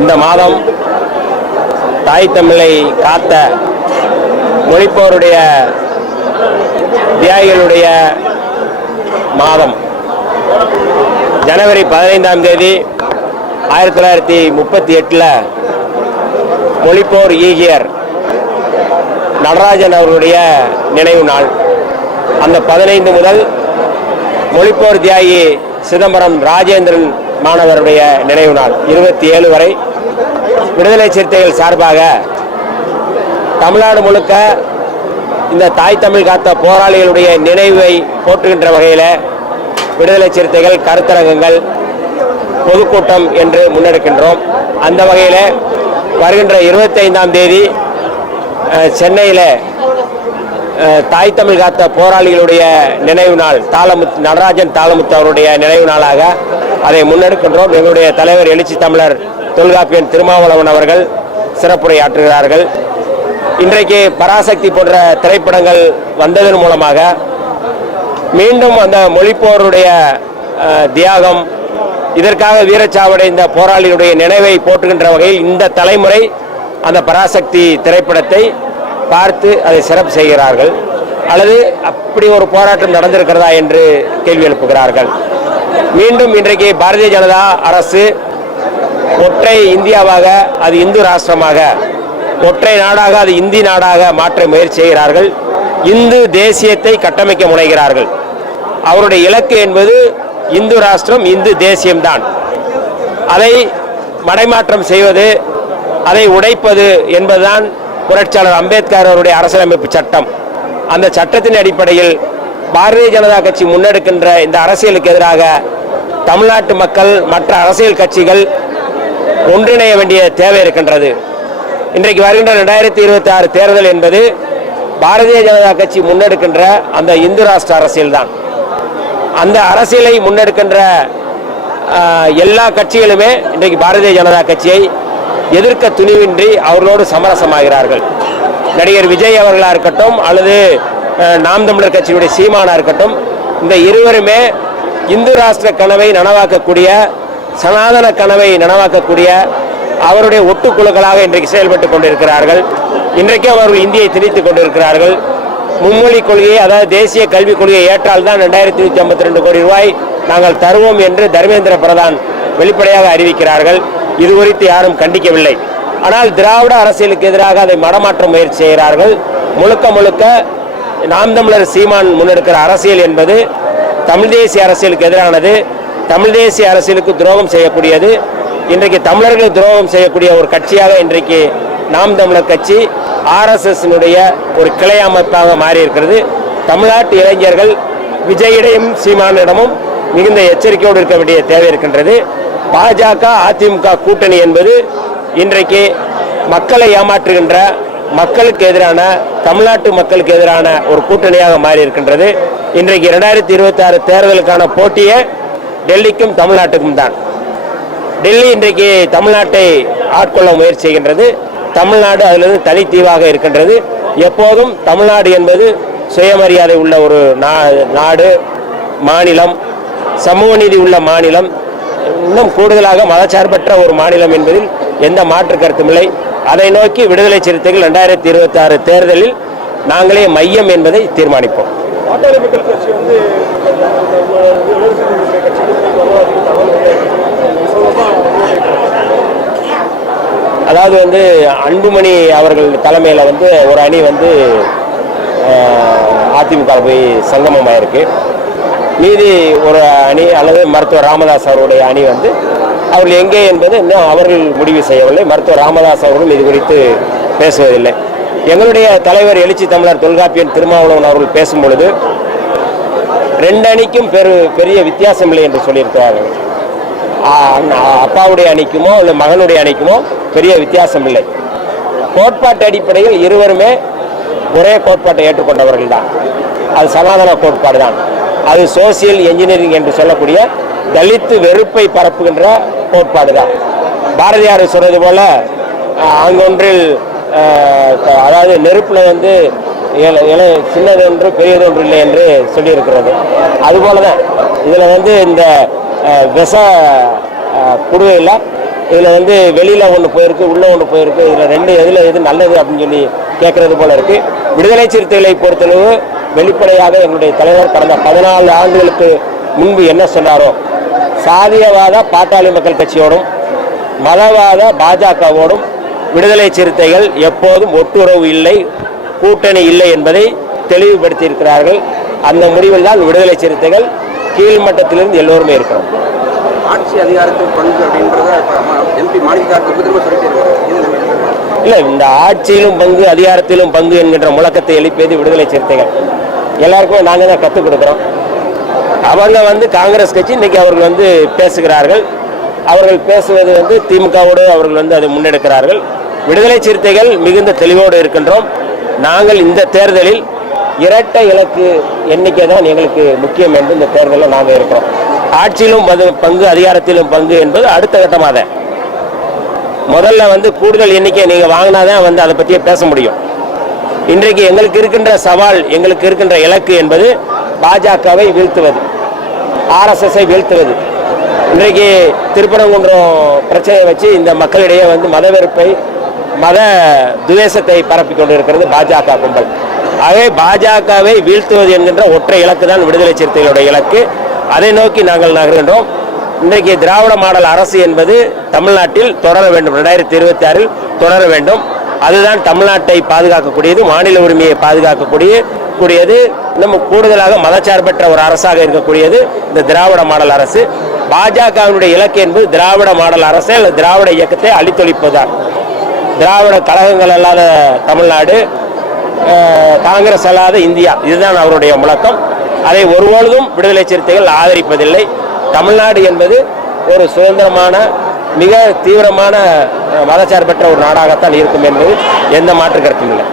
இந்த மாதம் தாய் தமிழை காத்த மொழிப்போருடைய தியாகிகளுடைய மாதம். ஜனவரி பதினைந்தாம் தேதி ஆயிரத்தி தொள்ளாயிரத்தி முப்பத்தி எட்டில் மொழிப்போர் ஈகியர் நடராஜன் அவர்களுடைய நினைவு நாள். அந்த பதினைந்து முதல் மொழிப்போர் தியாகி சிதம்பரம் ராஜேந்திரன் மாணவருடைய நினைவு நாள் இருபத்தி ஏழு வரை. விடுதலை சிறுத்தைகள் சார்பாக தமிழ்நாடு முழுக்க இந்த தாய் தமிழ் காத்த போராளிகளுடைய நினைவை போற்றுகின்ற வகையில் விடுதலை சிறுத்தைகள் கருத்தரங்கங்கள் பொதுக்கூட்டம் என்று முன்னெடுக்கின்றோம். அந்த வகையில் வருகின்ற இருபத்தைந்தாம் தேதி சென்னையில் தாய் தமிழ் காத்த போராளிகளுடைய நினைவு நாள் தாளமுத் நடராஜன் தாளமுத்து அவருடைய நினைவு நாளாக அதை முன்னெடுக்கின்றோம். எங்களுடைய தலைவர் எழுச்சி தமிழர் தொல்காப்பியன் திருமாவளவன் அவர்கள் சிறப்புரையாற்றுகிறார்கள். இன்றைக்கு பராசக்தி போன்ற திரைப்படங்கள் வந்ததன் மூலமாக மீண்டும் அந்த மொழிப்போருடைய தியாகம் இதற்காக வீரச்சாவடைந்த போராளிகளுடைய நினைவை போற்றுகின்ற வகையில் இந்த தலைமுறை அந்த பராசக்தி திரைப்படத்தை பார்த்து அதை சிறப்பு செய்கிறார்கள். அல்லது அப்படி ஒரு போராட்டம் நடந்திருக்கிறதா என்று கேள்வி எழுப்புகிறார்கள். மீண்டும் இன்றைக்கு பாரதிய ஜனதா அரசு ஒற்றை இந்தியாவாக அது இந்து ராஷ்டிரமாக ஒற்றை நாடாக அது இந்தி நாடாக மாற்ற முயற்சி செய்கிறார்கள். இந்து தேசியத்தை கட்டமைக்க முனைகிறார்கள். அவருடைய இலக்கு என்பது இந்து ராஷ்டிரம் இந்து தேசியம்தான். அதை மடைமாற்றம் செய்வது அதை உடைப்பது என்பதுதான் புரட்சியாளர் அம்பேத்கர் அவருடைய அரசியலமைப்பு சட்டம். அந்த சட்டத்தின் அடிப்படையில் பாரதிய ஜனதா கட்சி முன்னெடுக்கின்ற இந்த அரசியலுக்கு எதிராக தமிழ்நாட்டு மக்கள் மற்ற அரசியல் கட்சிகள் ஒன்றிணைய வேண்டிய தேவை இருக்கின்றது. இன்றைக்கு வருகின்ற ரெண்டாயிரத்தி இருபத்தி ஆறு தேர்தல் என்பது பாரதிய ஜனதா கட்சி முன்னெடுக்கின்ற அந்த இந்து ராஷ்டிர அரசியல்தான். அந்த அரசியலை முன்னெடுக்கின்ற எல்லா கட்சிகளுமே இன்றைக்கு பாரதிய ஜனதா கட்சியை எதிர்க்க துணிவின்றி அவர்களோடு சமரசமாகிறார்கள். நடிகர் விஜய் அவர்களாக இருக்கட்டும் அல்லது நாம் தமிழர் கட்சியினுடைய சீமானா இருக்கட்டும் இந்த இருவருமே இந்து ராஷ்டிர கனவை நனவாக்கக்கூடிய சனாதன கனவை நனவாக்கக்கூடிய அவருடைய ஒட்டுக்குழுக்களாக இன்றைக்கு செயல்பட்டு கொண்டிருக்கிறார்கள். இன்றைக்கு அவர்கள் இந்தியை திணித்துக் கொண்டிருக்கிறார்கள். மும்மொழி கொள்கையை அதாவது தேசிய கல்விக் கொள்கையை ஏற்றால் தான் ரெண்டாயிரத்தி நூற்றி ஐம்பத்தி ரெண்டு கோடி ரூபாய் நாங்கள் தருவோம் என்று தர்மேந்திர பிரதான் வெளிப்படையாக அறிவிக்கிறார்கள். இது குறித்து யாரும் கண்டிக்கவில்லை. ஆனால் திராவிட அரசியலுக்கு எதிராக அதை மடமாற்ற முயற்சி செய்கிறார்கள். முழுக்க முழுக்க நாம் தமிழர் சீமான் முன்னெடுக்கிற அரசியல் என்பது தமிழ் தேசிய அரசியலுக்கு எதிரானது. தமிழ் தேசிய அரசியலுக்கு துரோகம் செய்யக்கூடியது இன்றைக்கு தமிழர்களுக்கு துரோகம் செய்யக்கூடிய ஒரு கட்சியாக இன்றைக்கு நாம் தமிழர் கட்சி ஆர்எஸ்எஸ்னுடைய ஒரு கிளை அமைப்பாக மாறியிருக்கிறது. தமிழ்நாட்டு இளைஞர்கள் விஜயிடையும் சீமானிடமும் மிகுந்த எச்சரிக்கையோடு இருக்க வேண்டிய தேவை இருக்கின்றது. பாஜக அதிமுக கூட்டணி என்பது இன்றைக்கு மக்களை ஏமாற்றுகின்ற மக்களுக்கு எதிரான தமிழ்நாட்டு மக்களுக்கு எதிரான ஒரு கூட்டணியாக மாறி இருக்கின்றது இன்றைக்கு இரண்டாயிரத்தி இருபத்தி ஆறு தேர்தலுக்கான போட்டியை டெல்லிக்கும் தமிழ்நாட்டுக்கும் தான். டெல்லி இன்றைக்கு தமிழ்நாட்டை ஆட்கொள்ள முயற்சி செய்கின்றது. தமிழ்நாடு அதிலிருந்து தனித்தீவாக இருக்கின்றது. எப்போதும் தமிழ்நாடு என்பது சுயமரியாதை உள்ள ஒரு நா- நாடு மாநிலம் சமூக நீதி உள்ள மாநிலம் இன்னும் கூடுதலாக மதச்சார்பற்ற ஒரு மாநிலம் என்பதில் எந்த மாற்று கருத்தும் இல்லை. அதை நோக்கி விடுதலை சிறுத்தைகள் ரெண்டாயிரத்தி இருபத்தி ஆறு தேர்தலில் நாங்களே மையம் என்பதை தீர்மானிப்போம். பாட்டாளி மக்கள் கட்சி வந்து அதாவது வந்து அன்புமணி அவர்கள் தலைமையில் வந்து ஒரு அணி வந்து அதிமுக போய் சங்கமமாயிருக்கு. மீதி ஒரு அணி அல்லது மருத்துவர் ராமதாஸ் அவருடைய அணி வந்து அவர்கள் எங்கே என்பது இன்னும் அவர்கள் முடிவு செய்யவில்லை. மருத்துவர் ராமதாஸ் அவர்களும் இது குறித்து பேசுவதில்லை. எங்களுடைய தலைவர் எழுச்சி தமிழர் தொல்காப்பியன் திருமாவளவன் அவர்கள் பேசும் பொழுது ரெண்டு அணிக்கும் பெரு பெரிய வித்தியாசம் இல்லை என்று சொல்லியிருக்கிறார்கள். அப்பாவுடைய அணிக்குமோ இல்லை மகனுடைய அணிக்குமோ பெரிய வித்தியாசம் இல்லை. கோட்பாட்டு அடிப்படையில் இருவருமே ஒரே கோட்பாட்டை ஏற்றுக்கொண்டவர்கள் தான். அது சனாதன கோட்பாடு தான். அது சோசியல் என்ஜினியரிங் என்று சொல்லக்கூடிய தலித்து வெறுப்பை பரப்புகின்ற கோட்பாடு தான். பாரதியார் சொன்னது போல அங்கொன்றில் அதாவது நெருப்பில் வந்து சின்னது இல- பெரியது ஒன்று இல்லை என்று சொல்லியிருக்கிறது. அதுபோல தான் இதில் வந்து இந்த அஹ், விஷ குடுவையில் இதில் வந்து வெளியில் ஒன்று போயிருக்கு உள்ளே ஒன்று போயிருக்கு இதில் ரெண்டு எதில் எது நல்லது அப்படின்னு சொல்லி கேட்குறது போல இருக்குது விடுதலை சிறுத்தைகளை பொறுத்தளவு வெளிப்படையாக எங்களுடைய தலைவர் கடந்த பதினாலு ஆண்டுகளுக்கு முன்பு என்ன சொன்னாரோ சாதியவாத பாட்டாளி மக்கள் கட்சியோடும் மதவாத பாஜகவோடும் விடுதலை சிறுத்தைகள் எப்போதும் ஒட்டுறவு இல்லை கூட்டணி இல்லை என்பதை தெளிவுபடுத்தியிருக்கிறார்கள். அந்த முடிவில் தான் விடுதலை சிறுத்தைகள் கீழ்மட்டத்திலிருந்து எல்லோருமே இருக்கிறோம். ஆட்சி அதிகாரத்தில் பங்கு அப்படின்றத எம்பி திரும்ப சொல்லிட்டே? இல்லை இந்த ஆட்சியிலும் பங்கு அதிகாரத்திலும் பங்கு என்கின்ற முழக்கத்தை எழுப்பியது விடுதலை சிறுத்தைகள். எல்லாருக்குமே நாங்கள் தான் கற்றுக் கொடுக்குறோம். அவங்க வந்து காங்கிரஸ் கட்சி இன்னைக்கு அவர்கள் வந்து பேசுகிறார்கள். அவர்கள் பேசுவது வந்து திமுகவோடு அவர்கள் வந்து அதை முன்னெடுக்கிறார்கள். விடுதலை சிறுத்தைகள் மிகுந்த தெளிவோடு இருக்கின்றோம். நாங்கள் இந்த தேர்தலில் இரட்டை இலக்கு எண்ணிக்கை தான் எங்களுக்கு முக்கியம் என்று இந்த தேர்தலில் நாங்கள் இருக்கிறோம். ஆட்சியிலும் பங்கு அதிகாரத்திலும் பங்கு என்பது அடுத்த கட்டமாக. தான் முதல்ல வந்து கூடுதல் எண்ணிக்கை நீங்கள் வாங்கினாதான் வந்து அதை பற்றியே பேச முடியும். இன்றைக்கு எங்களுக்கு இருக்கின்ற சவால் எங்களுக்கு இருக்கின்ற இலக்கு என்பது பாஜகவை வீழ்த்துவது ஆர்எஸ்எஸ்ஐ வீழ்த்துவது. இன்றைக்கு திருப்பரங்குன்றம் பிரச்சனையை வச்சு இந்த மக்களிடையே வந்து மத வெறுப்பை மத துவேஷத்தை பரப்பி கொண்டிருக்கிறது பாஜக கும்பல். ஆகவே பாஜகவை வீழ்த்துவது என்கின்ற ஒற்றை இலக்கு தான் விடுதலை சிறுத்தைகளுடைய இலக்கு. அதை நோக்கி நாங்கள் நகர்கின்றோம். இன்றைக்கு திராவிட மாடல் அரசு என்பது தமிழ்நாட்டில் தொடர வேண்டும். ரெண்டாயிரத்தி இருபத்தி ஆறில் தொடர வேண்டும். அதுதான் தமிழ்நாட்டை பாதுகாக்கக்கூடியது மாநில உரிமையை பாதுகாக்கக்கூடிய கூடியது நம்ம கூடுதலாக மதச்சார்பற்ற ஒரு அரசாக இருக்கக்கூடியது இந்த திராவிட மாடல் அரசு. பாஜகவினுடைய இலக்கு என்பது திராவிட மாடல் அரசு அல்லது திராவிட இயக்கத்தை அழித்தொழிப்பதுதான். திராவிட கழகங்கள் அல்லாத தமிழ்நாடு காங்கிரஸ் அல்லாத இந்தியா. இதுதான் அவருடைய முழக்கம். அதை ஒருபொழுதும் விடுதலை சிறுத்தைகள் ஆதரிப்பதில்லை. தமிழ்நாடு என்பது ஒரு சுதந்திரமான மிக தீவிரமான மதச்சார்பற்ற ஒரு நாடாகத்தான் இருக்கும் என்பது எந்த மாற்று கருத்தும் இல்லை.